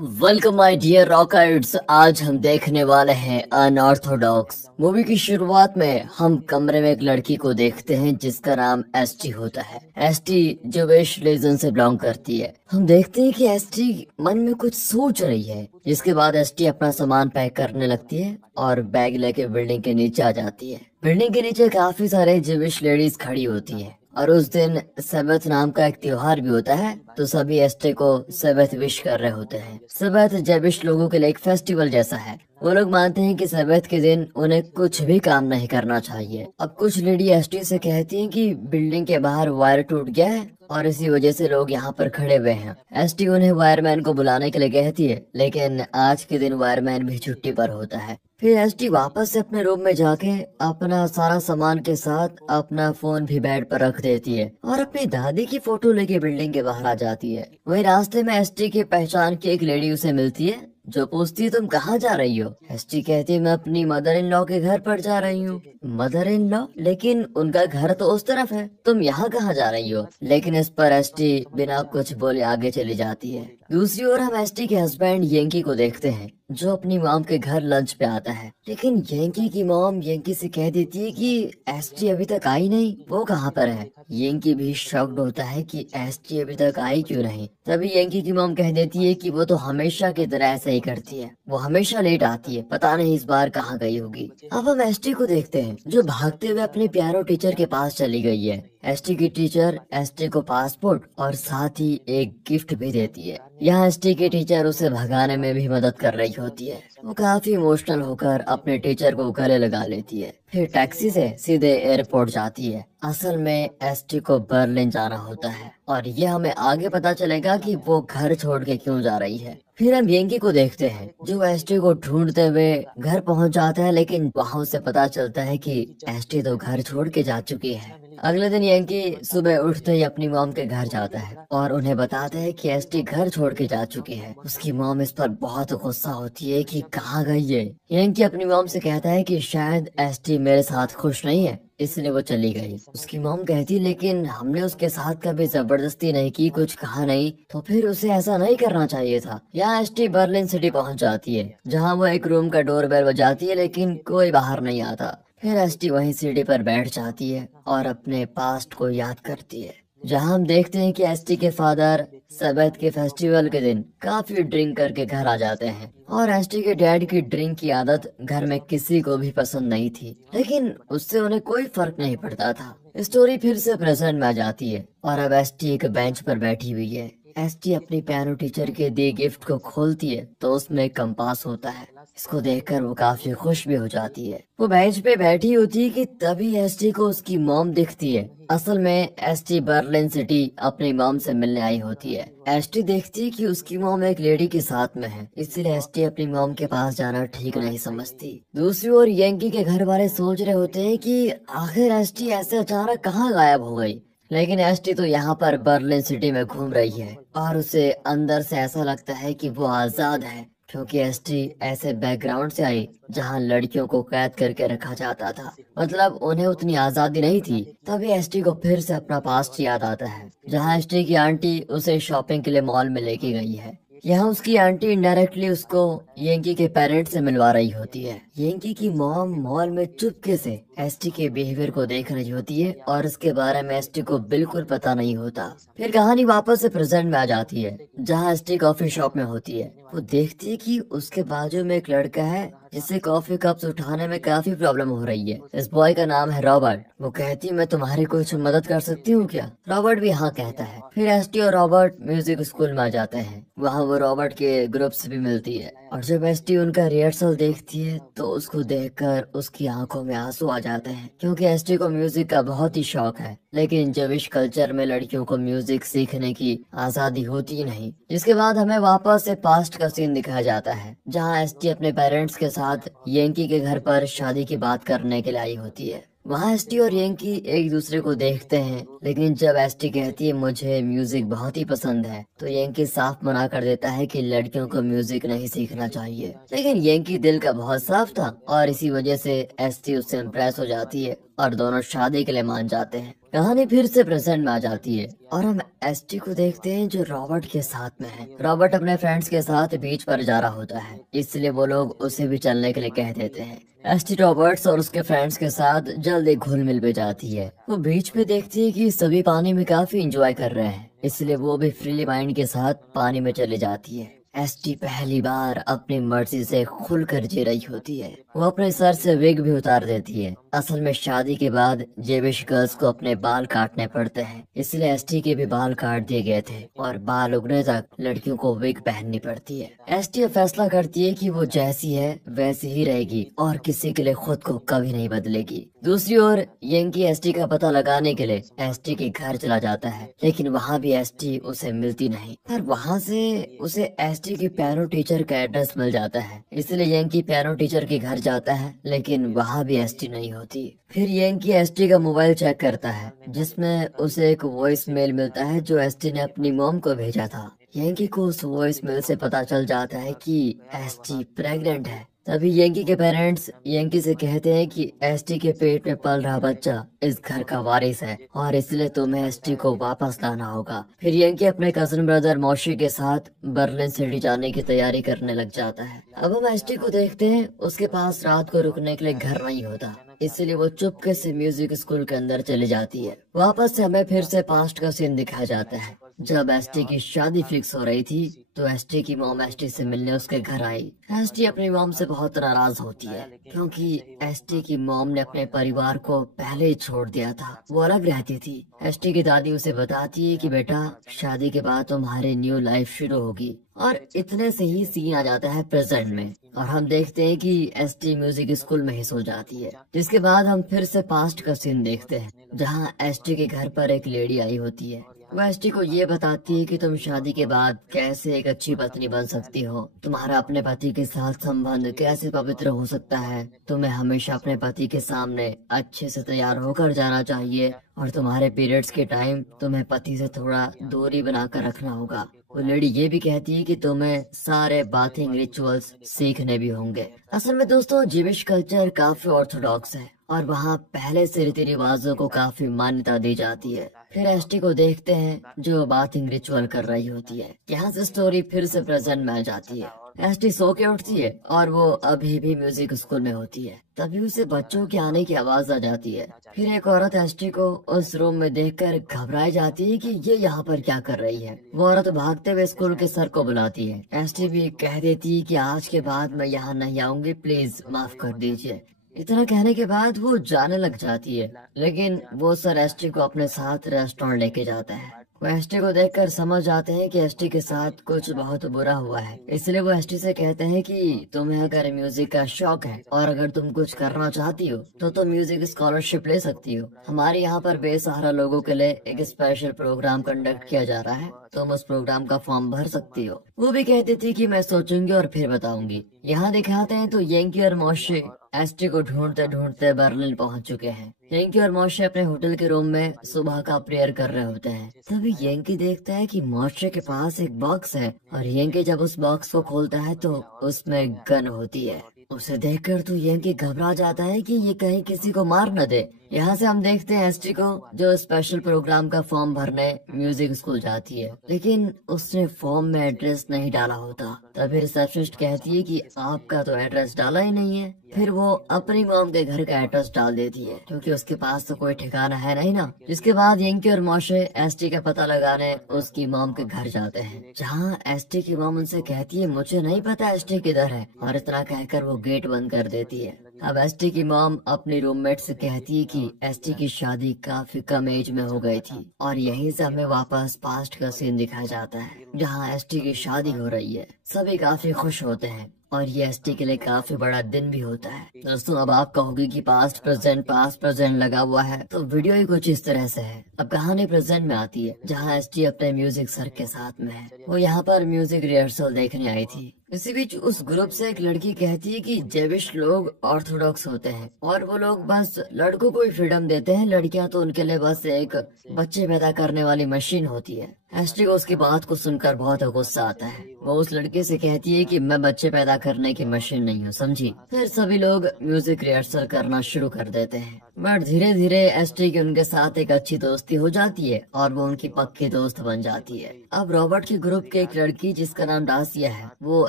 Welcome my dear rockers. आज हम देखने वाले हैं अनऑर्थोडॉक्स। मूवी की शुरुआत में हम कमरे में एक लड़की को देखते हैं जिसका नाम एसटी होता है। एसटी जोविश रिलीजन से बिलोंग करती है। हम देखते हैं कि एसटी मन में कुछ सोच रही है, जिसके बाद एसटी अपना सामान पैक करने लगती है और बैग लेके बिल्डिंग के नीचे आ जाती है। बिल्डिंग के नीचे काफी सारे जोविश लेडीज खड़ी होती है और उस दिन सबत नाम का एक त्योहार भी होता है, तो सभी एसटी को सबत विश कर रहे होते हैं। सबत जेविश लोगों के लिए एक फेस्टिवल जैसा है। वो लोग मानते हैं कि सबत के दिन उन्हें कुछ भी काम नहीं करना चाहिए। अब कुछ लेडी एसटी से कहती हैं कि बिल्डिंग के बाहर वायर टूट गया है और इसी वजह से लोग यहाँ पर खड़े हुए हैं। एसटी उन्हें वायरमैन को बुलाने के लिए कहती है, लेकिन आज के दिन वायरमैन भी छुट्टी पर होता है। फिर एसटी वापस से अपने रूम में जाके अपना सारा सामान के साथ अपना फोन भी बेड पर रख देती है और अपनी दादी की फोटो लेके बिल्डिंग के बाहर आ जाती है। वही रास्ते में एसटी की पहचान की एक लेडी उसे मिलती है, जो पूछती है तुम कहाँ जा रही हो। एसटी कहती है मैं अपनी मदर इन लॉ के घर पर जा रही हूँ। Mother in law? लेकिन उनका घर तो उस तरफ है, तुम यहाँ कहाँ जा रही हो? लेकिन इस पर एसटी बिना कुछ बोले आगे चली जाती है। दूसरी ओर हम एसटी के हस्बैंड येंकी को देखते हैं, जो अपनी मॉम के घर लंच पे आता है। लेकिन येंकी की मॉम येंकी से कह देती है कि एसटी अभी तक आई नहीं, वो कहाँ पर है। येंकी भी शॉक्ड होता है कि एसटी अभी तक आई क्यों नहीं। तभी येंकी की मॉम कह देती है कि वो तो हमेशा की तरह ऐसा ही करती है, वो हमेशा लेट आती है, पता नहीं इस बार कहाँ गई होगी। अब हम एसटी को देखते हैं, जो भागते हुए अपने प्यारो टीचर के पास चली गई है। एसटी की टीचर एसटी को पासपोर्ट और साथ ही एक गिफ्ट भी देती है। यहाँ एसटी की टीचर उसे भगाने में भी मदद कर रही होती है। वो काफी इमोशनल होकर अपने टीचर को गले लगा लेती है। फिर टैक्सी से सीधे एयरपोर्ट जाती है। असल में एसटी को बर्लिन जाना होता है और ये हमें आगे पता चलेगा कि वो घर छोड़ के क्यों जा रही है। फिर हम येंकी को देखते हैं, जो एसटी को ढूंढते हुए घर पहुंच जाता है, लेकिन वहाँ उसे पता चलता है कि एसटी तो घर छोड़ के जा चुकी है। अगले दिन येंकी सुबह उठते ही अपनी मॉम के घर जाता है और उन्हें बताता है कि एसटी घर छोड़ के जा चुकी है। उसकी मॉम इस पर बहुत गुस्सा होती है कि कहाँ गई है। येंकी अपनी मॉम से कहता है कि शायद एसटी मेरे साथ खुश नहीं है, इसलिए वो चली गई। उसकी मॉम कहती लेकिन हमने उसके साथ कभी जबरदस्ती नहीं की, कुछ कहा नहीं, तो फिर उसे ऐसा नहीं करना चाहिए था। यहाँ एसटी बर्लिन सिटी पहुंच जाती है, जहाँ वो एक रूम का डोरबेल बजाती है, लेकिन कोई बाहर नहीं आता। फिर एसटी वहीं सीढ़ी पर बैठ जाती है और अपने पास्ट को याद करती है, जहाँ हम देखते हैं कि एसटी के फादर सबत के फेस्टिवल के दिन काफी ड्रिंक करके घर आ जाते हैं और एसटी के डैड की ड्रिंक की आदत घर में किसी को भी पसंद नहीं थी, लेकिन उससे उन्हें कोई फर्क नहीं पड़ता था। स्टोरी फिर से प्रेजेंट में आ जाती है और अब एसटी एक बेंच पर बैठी हुई है। एसटी अपनी पियानो टीचर के दिए गिफ्ट को खोलती है तो उसमें एक कंपास होता है। इसको देखकर वो काफी खुश भी हो जाती है। वो बेंच पे बैठी होती है कि तभी एसटी को उसकी मॉम दिखती है। असल में एसटी बर्लिन सिटी अपनी मॉम से मिलने आई होती है। एसटी देखती है कि उसकी मॉम एक लेडी के साथ में है, इसलिए एसटी अपनी मॉम के पास जाना ठीक नहीं समझती। दूसरी ओर येंकी के घर वाले सोच रहे होते हैं कि आखिर एसटी ऐसे अचानक कहाँ गायब हो गई, लेकिन एसटी तो यहाँ पर बर्लिन सिटी में घूम रही है और उसे अंदर से ऐसा लगता है कि वो आजाद है, क्योंकि एसटी ऐसे बैकग्राउंड से आई जहाँ लड़कियों को कैद करके रखा जाता था, मतलब उन्हें उतनी आजादी नहीं थी। तभी एसटी को फिर से अपना पास्ट याद आता है, जहाँ एसटी की आंटी उसे शॉपिंग के लिए मॉल में लेके गई है। यहाँ उसकी आंटी इनडायरेक्टली उसको येंकी के पेरेंट्स से मिलवा रही होती है। येंकी की मॉम मॉल में चुपके से एसटी के बिहेवियर को देख रही होती है और इसके बारे में एसटी को बिल्कुल पता नहीं होता। फिर कहानी वापस से प्रेजेंट में आ जाती है, जहाँ एसटी कॉफी शॉप में होती है। वो देखती है कि उसके बाजू में एक लड़का है जिसे कॉफी कप्स उठाने में काफी प्रॉब्लम हो रही है। इस बॉय का नाम है रॉबर्ट। वो कहती है मैं तुम्हारी कुछ मदद कर सकती हूँ क्या? रॉबर्ट भी हाँ कहता है। फिर एसटी और रॉबर्ट म्यूजिक स्कूल में आ जाते हैं। वहाँ वो रॉबर्ट के ग्रुप से भी मिलती है और जब एसटी उनका रिहर्सल देखती है तो उसको देखकर उसकी आंखों में आंसू आ जाते हैं, क्योंकि एसटी को म्यूजिक का बहुत ही शौक है, लेकिन जविश कल्चर में लड़कियों को म्यूजिक सीखने की आजादी होती नहीं। जिसके बाद हमें वापस से पास्ट का सीन दिखाया जाता है, जहाँ एसटी अपने पेरेंट्स के साथ येंकी के घर पर शादी की बात करने के लिए आई होती है। वहाँ एसटी और येंकी एक दूसरे को देखते हैं, लेकिन जब एसटी कहती है मुझे म्यूजिक बहुत ही पसंद है, तो येंकी साफ मना कर देता है कि लड़कियों को म्यूजिक नहीं सीखना चाहिए। लेकिन येंकी दिल का बहुत साफ था और इसी वजह से एसटी उससे इम्प्रेस हो जाती है और दोनों शादी के लिए मान जाते हैं। कहानी फिर से प्रेजेंट में आ जाती है और हम एसटी को देखते हैं जो रॉबर्ट के साथ में है। रॉबर्ट अपने फ्रेंड्स के साथ बीच पर जा रहा होता है, इसलिए वो लोग उसे भी चलने के लिए कह देते हैं। एसटी रॉबर्ट्स और उसके फ्रेंड्स के साथ जल्दी घुल मिल भी जाती है। वो बीच पे देखती है कि सभी पानी में काफी एंजॉय कर रहे हैं, इसलिए वो भी फ्रीली माइंड के साथ पानी में चली जाती है। एसटी पहली बार अपनी मर्जी से खुलकर जी रही होती है। वो अपने सर से विग भी उतार देती है। असल में शादी के बाद जेविश गर्ल्स को अपने बाल काटने पड़ते हैं, इसलिए एसटी के भी बाल काट दिए गए थे और बाल उगने तक लड़कियों को विग पहननी पड़ती है। एसटी फैसला करती है कि वो जैसी है वैसी ही रहेगी और किसी के लिए खुद को कभी नहीं बदलेगी। दूसरी ओर यंकी एसटी का पता लगाने के लिए एसटी के घर चला जाता है, लेकिन वहाँ भी एसटी उसे मिलती नहीं। पर वहाँ से उसे एसटी के पियानो टीचर का एड्रेस मिल जाता है, इसलिए यंकी पियानो टीचर के घर जाता है, लेकिन वहाँ भी एसटी नहीं होती। फिर यंकी एसटी का मोबाइल चेक करता है, जिसमें उसे एक वॉइस मेल मिलता है जो एसटी ने अपनी मॉम को भेजा था। यंकी को उस वॉइस मेल से पता चल जाता है कि एसटी प्रेग्नेंट है। तभी यंकी के पेरेंट्स यंकी से कहते हैं कि एसटी के पेट में पल रहा बच्चा इस घर का वारिस है और इसलिए तुम्हें एसटी को वापस लाना होगा। फिर यंकी अपने कजन ब्रदर मौशी के साथ बर्लिन सिटी जाने की तैयारी करने लग जाता है। अब हम एसटी को देखते हैं, उसके पास रात को रुकने के लिए घर नहीं होता, इसलिए वो चुपके से म्यूजिक स्कूल के अंदर चली जाती है। वापस से हमें फिर से पास्ट का सीन दिखाया जाता है। जब एसटी की शादी फिक्स हो रही थी तो एसटी की मॉम एसटी से मिलने उसके घर आई। एसटी अपनी मॉम से बहुत नाराज होती है क्योंकि एसटी की मॉम ने अपने परिवार को पहले ही छोड़ दिया था, वो अलग रहती थी। एसटी की दादी उसे बताती है कि बेटा शादी के बाद तुम्हारी न्यू लाइफ शुरू होगी और इतने से ही सीन आ जाता है प्रेजेंट में और हम देखते हैं कि एसटी म्यूजिक स्कूल में ही सो जाती है। जिसके बाद हम फिर से पास्ट का सीन देखते हैं जहाँ एसटी के घर पर एक लेडी आई होती है। वो एसटी को ये बताती है कि तुम शादी के बाद कैसे एक अच्छी पत्नी बन सकती हो, तुम्हारा अपने पति के साथ संबंध कैसे पवित्र हो सकता है, तुम्हें हमेशा अपने पति के सामने अच्छे से तैयार होकर जाना चाहिए और तुम्हारे पीरियड्स के टाइम तुम्हें पति से थोड़ा दूरी बनाकर रखना होगा। वो लेडी ये भी कहती है कि तुम्हें सारे बाथिंग रिचुअल्स सीखने भी होंगे। असल में दोस्तों जिविश कल्चर काफी ऑर्थोडॉक्स है और वहाँ पहले से रीति रिवाजों को काफी मान्यता दी जाती है। फिर एसटी को देखते हैं जो बाथिंग रिचुअल कर रही होती है। यहाँ से स्टोरी फिर से प्रेजेंट में आ जाती है। एसटी सो के उठती है और वो अभी भी म्यूजिक स्कूल में होती है। तभी उसे बच्चों के आने की आवाज आ जाती है। फिर एक औरत एसटी को उस रूम में देखकर घबराई जाती है कि ये यहाँ पर क्या कर रही है। वो औरत भागते हुए स्कूल के सर को बुलाती है। एसटी भी कह देती है कि आज के बाद मैं यहाँ नहीं आऊंगी, प्लीज माफ कर दीजिए। इतना कहने के बाद वो जाने लग जाती है, लेकिन वो सर एसटी को अपने साथ रेस्टोरेंट लेके जाता है। वो एसटी को देखकर समझ जाते हैं कि एसटी के साथ कुछ बहुत बुरा हुआ है, इसलिए वो एसटी से कहते हैं कि तुम्हें अगर म्यूजिक का शौक है और अगर तुम कुछ करना चाहती हो तो तुम म्यूजिक स्कॉलरशिप ले सकती हो। हमारे यहाँ पर बेसहारा लोगों के लिए एक स्पेशल प्रोग्राम कंडक्ट किया जा रहा है, तुम उस प्रोग्राम का फॉर्म भर सकती हो। वो भी कहती थी कि मैं सोचूंगी और फिर बताऊंगी। यहाँ दिखाते हैं तो यंकी और मौशी एसटी को ढूंढते ढूंढते बर्लिन पहुंच चुके हैं। यंकी और मौशी अपने होटल के रूम में सुबह का प्रेयर कर रहे होते हैं। तभी यंकी देखता है कि मौशी के पास एक बॉक्स है और यंकी जब उस बॉक्स को खोलता है तो उसमें गन होती है। उसे देखकर तो यंकी घबरा जाता है कि ये कहीं किसी को मार न दे। यहाँ से हम देखते हैं एसटी को जो स्पेशल प्रोग्राम का फॉर्म भरने म्यूजिक स्कूल जाती है, लेकिन उसने फॉर्म में एड्रेस नहीं डाला होता। तभी रिसेप्शनिस्ट कहती है कि आपका तो एड्रेस डाला ही नहीं है। फिर वो अपनी मॉम के घर का एड्रेस डाल देती है क्योंकि उसके पास तो कोई ठिकाना है नहीं ना। जिसके बाद यंकी और मौशी एसटी का पता लगाने उसकी मॉम के घर जाते हैं, जहाँ एसटी की मॉम उनसे कहती है मुझे नहीं पता एसटी किधर है, और इतना कहकर वो गेट बंद कर देती है। अब एसटी की मॉम अपनी रूममेट से कहती है कि एसटी की शादी काफी कम एज में हो गई थी और यहीं से हमें वापस पास्ट का सीन दिखाया जाता है जहाँ एसटी की शादी हो रही है। सभी काफी खुश होते हैं और ये एसटी के लिए काफी बड़ा दिन भी होता है। दोस्तों अब आप कहोगे कि पास्ट प्रेजेंट लगा हुआ है, तो वीडियो ही कुछ इस तरह से है। अब कहानी प्रेजेंट में आती है जहाँ एसटी अपने म्यूजिक सर के साथ में है। वो यहाँ पर म्यूजिक रिहर्सल देखने आई थी। इसी बीच उस ग्रुप से एक लड़की कहती है कि जेविश लोग ऑर्थोडॉक्स होते हैं और वो लोग बस लड़कों को ही फ्रीडम देते हैं, लड़कियां तो उनके लिए बस एक बच्चे पैदा करने वाली मशीन होती है। एसटी को उसकी बात को सुनकर बहुत गुस्सा आता है। वो उस लड़के से कहती है कि मैं बच्चे पैदा करने की मशीन नहीं हूँ, समझी। फिर सभी लोग म्यूजिक रिहर्सल करना शुरू कर देते हैं। बट धीरे धीरे एसटी की उनके साथ एक अच्छी दोस्ती हो जाती है और वो उनकी पक्की दोस्त बन जाती है। अब रॉबर्ट के ग्रुप की एक लड़की जिसका नाम डासिया है, वो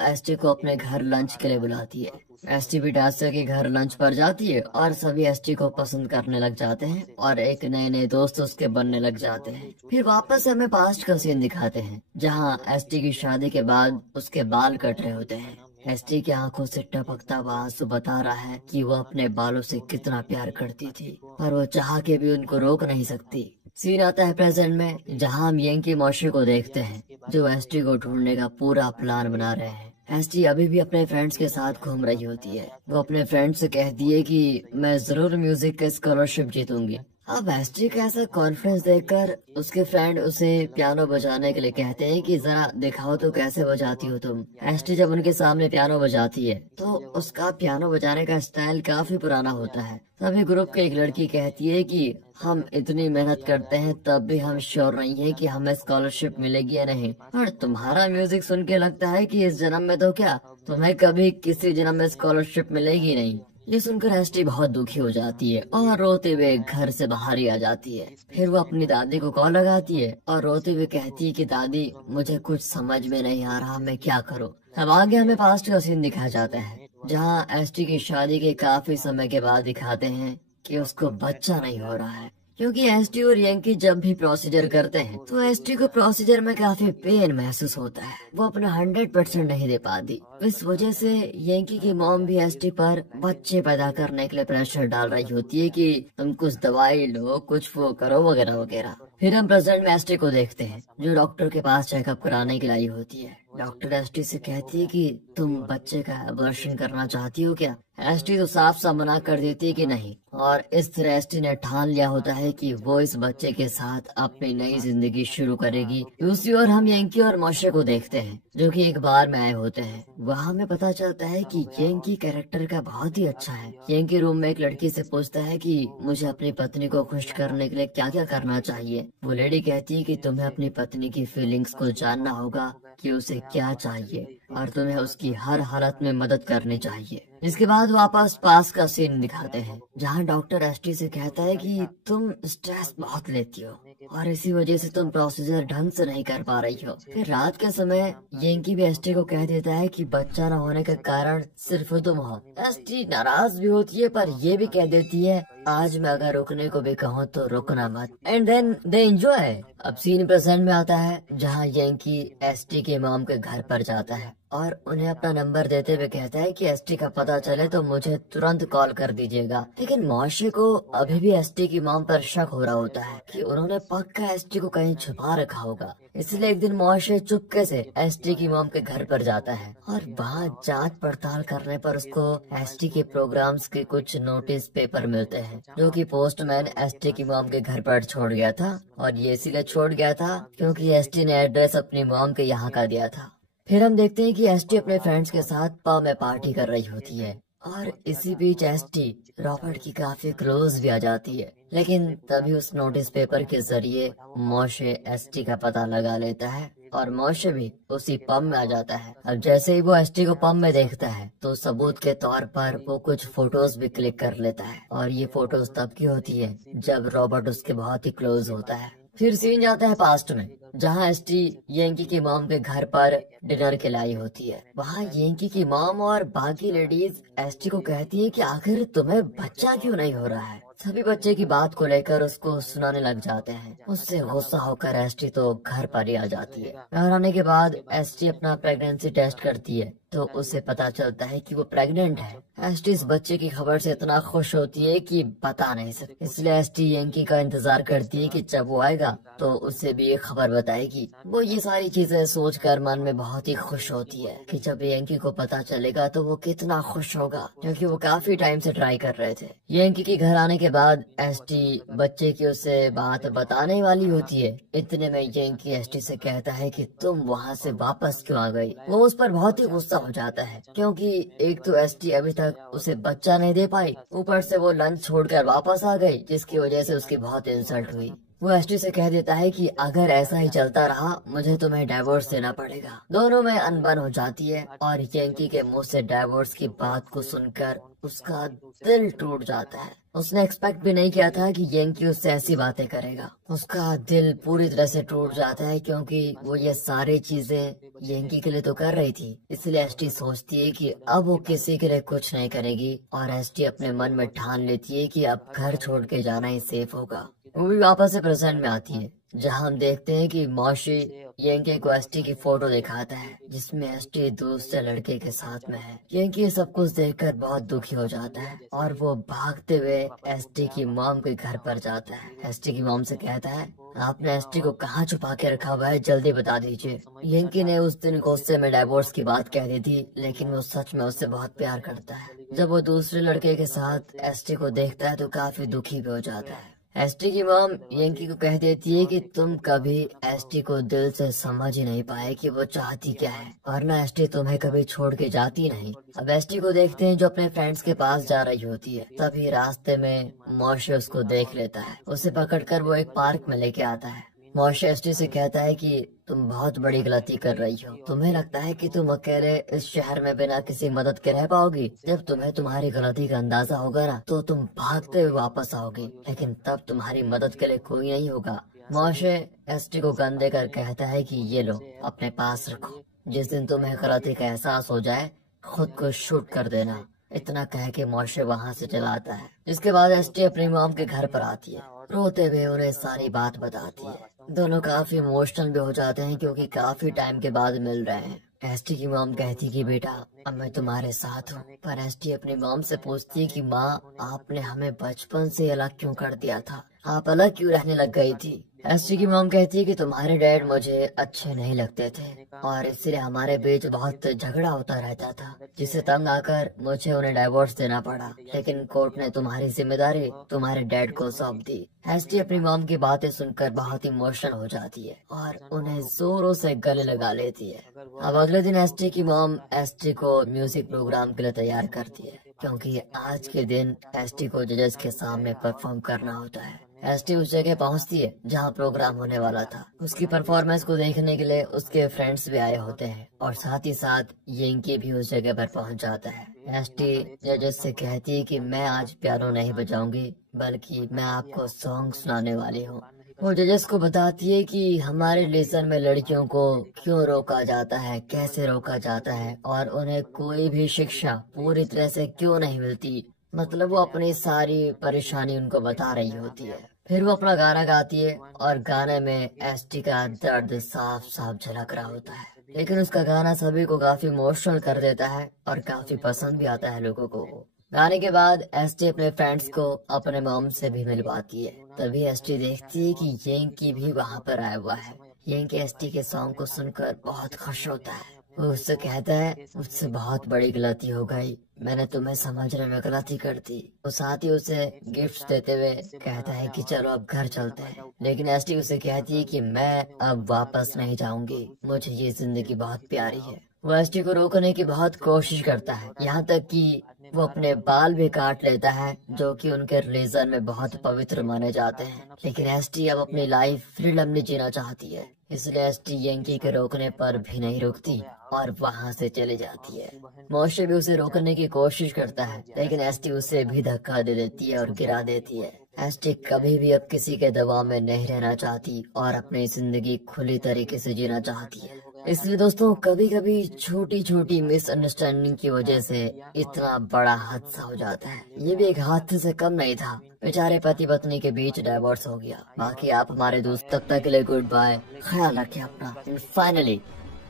एसटी को अपने घर लंच के लिए बुलाती है। एसटी भी डासिया के घर लंच पर जाती है और सभी एसटी को पसंद करने लग जाते हैं और एक नए नए दोस्त उसके बनने लग जाते हैं। फिर वापस हमें पास्ट का सीन दिखाते हैं, जहाँ एसटी की शादी के बाद उसके बाल कट रहे होते हैं। एसटी की आंखों से टपकता हुआ आंसू बता रहा है कि वो अपने बालों से कितना प्यार करती थी, पर वो चाह के भी उनको रोक नहीं सकती। सीन आता है प्रेजेंट में, जहाँ हम यंकी मौशी को देखते हैं, जो एसटी को ढूंढने का पूरा प्लान बना रहे हैं। एसटी अभी भी अपने फ्रेंड्स के साथ घूम रही होती है। वो अपने फ्रेंड से कहती है कि मैं जरूर म्यूजिक का स्कॉलरशिप जीतूंगी। अब एसटी का ऐसा कॉन्फिडेंस देखकर उसके फ्रेंड उसे पियानो बजाने के लिए कहते हैं कि जरा दिखाओ तो कैसे बजाती हो तुम। एसटी जब उनके सामने पियानो बजाती है तो उसका पियानो बजाने का स्टाइल काफी पुराना होता है। तभी ग्रुप की एक लड़की कहती है कि हम इतनी मेहनत करते हैं तब भी हम श्योर नहीं है कि हमें स्कॉलरशिप मिलेगी या नहीं, और तुम्हारा म्यूजिक सुन के लगता है कि इस जन्म में तो क्या तुम्हें कभी किसी जन्म में स्कॉलरशिप मिलेगी नहीं। ये सुनकर एसटी बहुत दुखी हो जाती है और रोते हुए घर से बाहर ही आ जाती है। फिर वो अपनी दादी को कॉल लगाती है और रोते हुए कहती है कि दादी मुझे कुछ समझ में नहीं आ रहा, मैं क्या करूं। अब आगे हमें पास्ट का सीन दिखाया जाता है, जहाँ एसटी की शादी के काफी समय के बाद दिखाते हैं कि उसको बच्चा नहीं हो रहा है, क्योंकि एसटी और यंकी जब भी प्रोसीजर करते हैं तो एसटी को प्रोसीजर में काफी पेन महसूस होता है। वो अपना 100% नहीं दे पाती। इस वजह से यंकी की मॉम भी एसटी पर बच्चे पैदा करने के लिए प्रेशर डाल रही होती है कि तुम कुछ दवाई लो, कुछ वो करो वगैरह वगैरह। फिर हम प्रेजेंट में एसटी को देखते हैं, जो डॉक्टर के पास चेकअप कराने के लिए आई होती है। डॉक्टर एसटी से कहती है कि तुम बच्चे का अबॉर्शन करना चाहती हो क्या। एसटी तो साफ साफ मना कर देती है कि नहीं, और इस तरह एसटी ने ठान लिया होता है कि वो इस बच्चे के साथ अपनी नई जिंदगी शुरू करेगी। दूसरी ओर हम यंकी और मौशे को देखते हैं, जो कि एक बार में आए होते हैं। वहाँ हमें पता चलता है कि यंकी कैरेक्टर का बहुत ही अच्छा है। यंकी रूम में एक लड़की से पूछता है कि मुझे अपनी पत्नी को खुश करने के लिए क्या क्या करना चाहिए। वो लेडी कहती है कि तुम्हें अपनी पत्नी की फीलिंग्स को जानना होगा कि उसे क्या चाहिए और तुम्हें उसकी हर हालत में मदद करनी चाहिए। इसके बाद वापस पास का सीन दिखाते हैं, जहाँ डॉक्टर एसटी से कहता है कि तुम स्ट्रेस बहुत लेती हो और इसी वजह से तुम प्रोसीजर ढंग से नहीं कर पा रही हो। फिर रात के समय यंकी भी एसटी को कह देता है कि बच्चा न होने का कारण सिर्फ तुम हो। एसटी नाराज भी होती है, पर ये भी कह देती है आज मैं अगर रुकने को भी कहूँ तो रुकना मत। And then they enjoy. अब सीन प्रेजेंट में आता है, जहाँ यंकी एसटी के मॉम के घर पर जाता है और उन्हें अपना नंबर देते हुए कहता है कि एसटी का पता चले तो मुझे तुरंत कॉल कर दीजिएगा। लेकिन मौशे को अभी भी एसटी की मॉम पर शक हो रहा होता है कि उन्होंने पक्का एसटी को कहीं छुपा रखा होगा। इसलिए एक दिन मौशे चुपके से एसटी की मॉम के घर पर जाता है और वहाँ जांच पड़ताल करने पर उसको एसटी के प्रोग्राम्स के कुछ नोटिस पेपर मिलते हैं, जो कि पोस्टमैन एसटी की मॉम के घर पर छोड़ गया था। और ये इसलिए छोड़ गया था क्योंकि एसटी ने एड्रेस अपनी मॉम के यहाँ का दिया था। फिर हम देखते हैं कि एसटी अपने फ्रेंड्स के साथ पब में पार्टी कर रही होती है और इसी बीच एसटी रॉबर्ट की काफी क्लोज भी आ जाती है। लेकिन तभी उस नोटिस पेपर के जरिए मौशे एसटी का पता लगा लेता है और मौशे भी उसी पब में आ जाता है। अब जैसे ही वो एसटी को पब में देखता है तो सबूत के तौर पर वो कुछ फोटोज भी क्लिक कर लेता है, और ये फोटोज तब की होती है जब रॉबर्ट उसके बहुत ही क्लोज होता है। फिर सीन जाता है पास्ट में, जहाँ एसटी यंकी की मॉम के घर पर डिनर के लाई होती है। वहाँ यंकी की मॉम और बाकी लेडीज एसटी को कहती है कि आखिर तुम्हें बच्चा क्यों नहीं हो रहा है। सभी बच्चे की बात को लेकर उसको सुनाने लग जाते हैं। उससे गुस्सा होकर एसटी तो घर पर ही आ जाती है। घर आने के बाद एसटी अपना प्रेगनेंसी टेस्ट करती है तो उसे पता चलता है कि वो प्रेग्नेंट है। एसटी इस बच्चे की खबर से इतना खुश होती है कि बता नहीं सकती। इसलिए एसटी यंकी का इंतजार करती है कि जब वो आएगा तो उसे भी ये खबर बताएगी। वो ये सारी चीजें सोचकर मन में बहुत ही खुश होती है कि जब यंकी को पता चलेगा तो वो कितना खुश होगा, क्योंकि वो काफी टाइम से ट्राई कर रहे थे। यंकी के घर आने के बाद एसटी बच्चे की उसे बात बताने वाली होती है। इतने में यंकी एसटी से कहता है कि तुम वहाँ से वापस क्यों आ गई। वो उस पर बहुत ही गुस्सा हो जाता है, क्योंकि एक तो एसटी अभी तक उसे बच्चा नहीं दे पाई, ऊपर से वो लंच छोड़कर वापस आ गई, जिसकी वजह से उसकी बहुत इंसल्ट हुई। वो एसटी से कह देता है कि अगर ऐसा ही चलता रहा मुझे तुम्हें डाइवोर्स देना पड़ेगा। दोनों में अनबन हो जाती है और यंकी के मुंह से डाइवोर्स की बात को सुनकर उसका दिल टूट जाता है। उसने एक्सपेक्ट भी नहीं किया था कि यंकी उससे ऐसी बातें करेगा। उसका दिल पूरी तरह से टूट जाता है क्योंकि वो ये सारी चीजें यंकी के लिए तो कर रही थी। इसलिए एसटी सोचती है कि अब वो किसी के लिए कुछ नहीं करेगी और एसटी अपने मन में ठान लेती है कि अब घर छोड़ के जाना ही सेफ होगा। मूवी वापस से प्रेजेंट में आती है जहां हम देखते हैं कि मौशी यंकी को एसटी की फोटो दिखाता है जिसमें एसटी दूसरे लड़के के साथ में है। यंकी सब कुछ देखकर बहुत दुखी हो जाता है और वो भागते हुए एसटी की मॉम के घर पर जाता है। एसटी की मॉम से कहता है, आपने एसटी को कहाँ छुपा के रखा हुआ है, जल्दी बता दीजिए। यंकी ने उस दिन गुस्से में डाइवोर्स की बात कह दी थी, लेकिन वो सच में उससे बहुत प्यार करता है। जब वो दूसरे लड़के के साथ एसटी को देखता है तो काफी दुखी भी हो जाता है। एसटी की मॉम यंकी को कह देती है कि तुम कभी एसटी को दिल से समझ ही नहीं पाए कि वो चाहती क्या है, वरना एसटी तुम्हें कभी छोड़ के जाती नहीं। अब एसटी को देखते हैं जो अपने फ्रेंड्स के पास जा रही होती है। तभी रास्ते में मौशी उसको देख लेता है। उसे पकड़कर वो एक पार्क में लेके आता है। मौशी एसटी से कहता है कि तुम बहुत बड़ी गलती कर रही हो। तुम्हें लगता है कि तुम अकेले इस शहर में बिना किसी मदद के रह पाओगी? जब तुम्हें तुम्हारी गलती का अंदाजा होगा ना तो तुम भागते हुए वापस आओगी, लेकिन तब तुम्हारी मदद के लिए कोई नहीं होगा। मौशे एसटी को गन देकर कहता है कि ये लो, अपने पास रखो। जिस दिन तुम्हें गलती का एहसास हो जाए खुद को शूट कर देना। इतना कह के मौशे वहाँ से चला आता है। इसके बाद एसटी अपनी मॉम के घर पर आती है। रोते हुए उन्हें सारी बात बताती है। दोनों काफी इमोशनल भी हो जाते हैं क्योंकि काफी टाइम के बाद मिल रहे हैं। एसटी की मॉम कहती कि बेटा अब मैं तुम्हारे साथ हूँ, पर एसटी अपनी मॉम से पूछती है कि माँ आपने हमें बचपन से अलग क्यों कर दिया था, आप अलग क्यों रहने लग गई थी? एसटी की मॉम कहती है कि तुम्हारे डैड मुझे अच्छे नहीं लगते थे और इसलिए हमारे बीच बहुत झगड़ा होता रहता था, जिससे तंग आकर मुझे उन्हें डाइवोर्स देना पड़ा, लेकिन कोर्ट ने तुम्हारी जिम्मेदारी तुम्हारे डैड को सौंप दी। एसटी अपनी मॉम की बातें सुनकर बहुत इमोशनल हो जाती है और उन्हें जोरों से गले लगा लेती है। अब अगले दिन एसटी की मॉम एसटी को म्यूजिक प्रोग्राम के लिए तैयार करती है क्योंकि आज के दिन एसटी को जजेस के सामने परफॉर्म करना होता है। एसटी उस जगह पहुंचती है जहां प्रोग्राम होने वाला था। उसकी परफॉर्मेंस को देखने के लिए उसके फ्रेंड्स भी आए होते हैं और साथ ही साथ यंकी भी उस जगह पर पहुंच जाता है। एसटी जजेस से कहती है कि मैं आज पियानो नहीं बजाऊंगी बल्कि मैं आपको सॉन्ग सुनाने वाली हूँ। वो जजेस को बताती है कि हमारे रिलीजन में लड़कियों को क्यों रोका जाता है, कैसे रोका जाता है और उन्हें कोई भी शिक्षा पूरी तरह से क्यों नहीं मिलती। मतलब वो अपनी सारी परेशानी उनको बता रही होती है। फिर वो अपना गाना गाती है और गाने में एसटी का दर्द साफ साफ झलक रहा होता है, लेकिन उसका गाना सभी को काफी इमोशनल कर देता है और काफी पसंद भी आता है लोगों को। गाने के बाद एसटी अपने फ्रेंड्स को अपने मॉम से भी मिल पाती है। तभी एसटी देखती है कि यंकी भी वहाँ पर आया हुआ है। यंकी एसटी के सॉन्ग को सुनकर बहुत खुश होता है। वो उससे कहता है मुझसे बहुत बड़ी गलती हो गई, मैंने तुम्हें समझने में गलती कर दी। वो साथ ही उसे गिफ्ट देते हुए कहता है कि चलो अब घर चलते हैं, लेकिन एसटी उसे कहती है कि मैं अब वापस नहीं जाऊंगी, मुझे ये जिंदगी बहुत प्यारी है। वो एसटी को रोकने की बहुत कोशिश करता है, यहाँ तक कि वो अपने बाल भी काट लेता है जो कि उनके रिलीजन में बहुत पवित्र माने जाते हैं। लेकिन एसटी अब अपनी लाइफ फ्रीडमली जीना चाहती है, इसलिए एसटी यंकी के रोकने पर भी नहीं रुकती और वहाँ से चली जाती है। मौशे भी उसे रोकने की कोशिश करता है, लेकिन एसटी उसे भी धक्का दे देती है और गिरा देती है। एसटी कभी भी अब किसी के दबाव में नहीं रहना चाहती और अपनी जिंदगी खुली तरीके से जीना चाहती है। इसलिए दोस्तों कभी कभी छोटी छोटी मिसअंडरस्टैंडिंग की वजह से इतना बड़ा हादसा हो जाता है। ये भी एक हादसे से कम नहीं था, बेचारे पति पत्नी के बीच डाइवोर्स हो गया। बाकी आप हमारे दोस्त, तब तक के लिए गुड बाय, ख्याल रखें अपना। Finally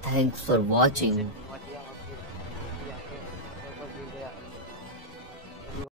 thanks for watching.